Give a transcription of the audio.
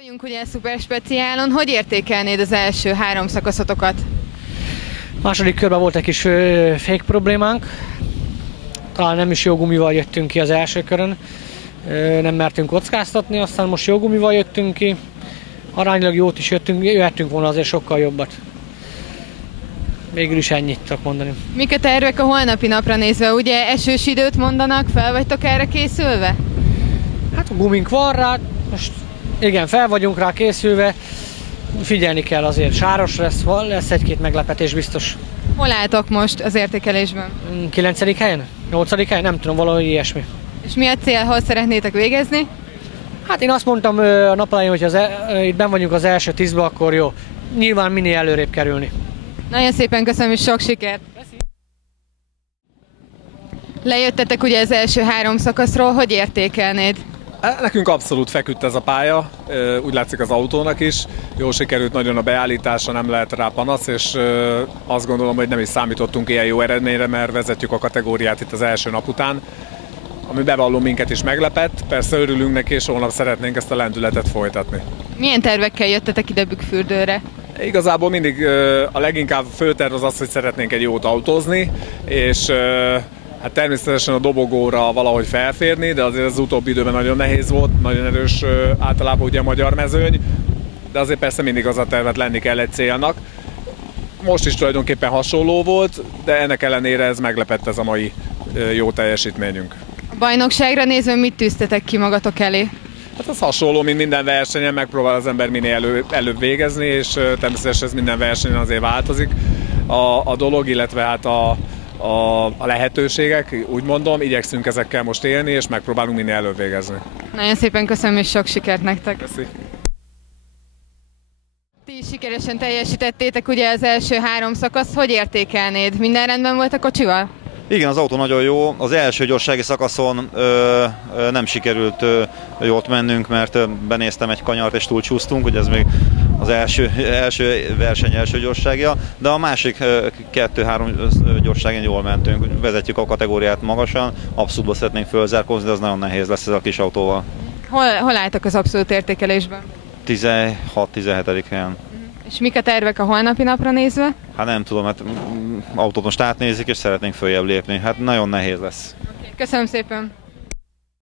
Vagyunk ugye szuperspeciálon, hogy értékelnéd az első 3 szakaszotokat? Második körben volt egy kis fék problémánk. Talán nem is jó gumival jöttünk ki az első körön. Nem mertünk kockáztatni, aztán most jó gumival jöttünk ki. Arányilag jót is jöttünk volna azért sokkal jobbat. Végül is ennyit tudok mondani. Mik a tervek a holnapi napra nézve? Ugye esős időt mondanak, fel vagytok erre készülve? Hát a gumink van rá, most igen, fel vagyunk rá készülve. Figyelni kell azért, sáros lesz egy-két meglepetés biztos. Hol álltok most az értékelésben? 9. helyen? 8. helyen? Nem tudom, valahogy ilyesmi. És mi a cél, hol szeretnétek végezni? Hát én azt mondtam a nap elején, hogy itt benn vagyunk az első 10-be, akkor jó. Nyilván minél előrébb kerülni. Nagyon szépen köszönöm, és sok sikert! Lejöttetek ugye az első 3 szakaszról, hogy értékelnéd? Nekünk abszolút feküdt ez a pálya, úgy látszik az autónak is. Jól sikerült nagyon a beállítása, nem lehet rá panasz, és azt gondolom, hogy nem is számítottunk ilyen jó eredményre, mert vezetjük a kategóriát itt az első nap után. Ami bevallom, minket is meglepett, persze örülünk neki, és holnap szeretnénk ezt a lendületet folytatni. Milyen tervekkel jöttetek ide Bükkfürdőre? Igazából mindig a leginkább főterv az, hogy szeretnénk egy jót autózni, és hát természetesen a dobogóra valahogy felférni, de azért az utóbbi időben nagyon nehéz volt, nagyon erős általában ugye a magyar mezőny, de azért persze mindig az a tervet lenni kell egy célnak. Most is tulajdonképpen hasonló volt, de ennek ellenére ez meglepett ez a mai jó teljesítményünk. A bajnokságra nézve mit tűztetek ki magatok elé? Hát az hasonló, mint minden versenyen, megpróbál az ember minél előbb végezni, és természetesen ez minden versenyen azért változik a dolog, illetve hát a lehetőségek, úgy mondom, igyekszünk ezekkel most élni, és megpróbálunk minél előbb végezni. Nagyon szépen köszönöm, és sok sikert nektek! Köszi. Ti is sikeresen teljesítettétek ugye az első 3 szakaszt, hogy értékelnéd? Minden rendben volt a kocsival? Igen, az autó nagyon jó. Az első gyorsági szakaszon nem sikerült jót mennünk, mert benéztem egy kanyart és túlcsúsztunk, hogy ez még az első verseny első gyorságja, de a másik 2-3 gyorságén jól mentünk. Vezetjük a kategóriát magasan, abszolútba szeretnénk fölzárkózni, de az nagyon nehéz lesz ez a kis autóval. Hol álltak az abszolút értékelésben? 16-17. helyen. És mik a tervek a holnapi napra nézve? Hát nem tudom, hát autót most átnézik és szeretnénk följebb lépni. Hát nagyon nehéz lesz. Köszönöm szépen!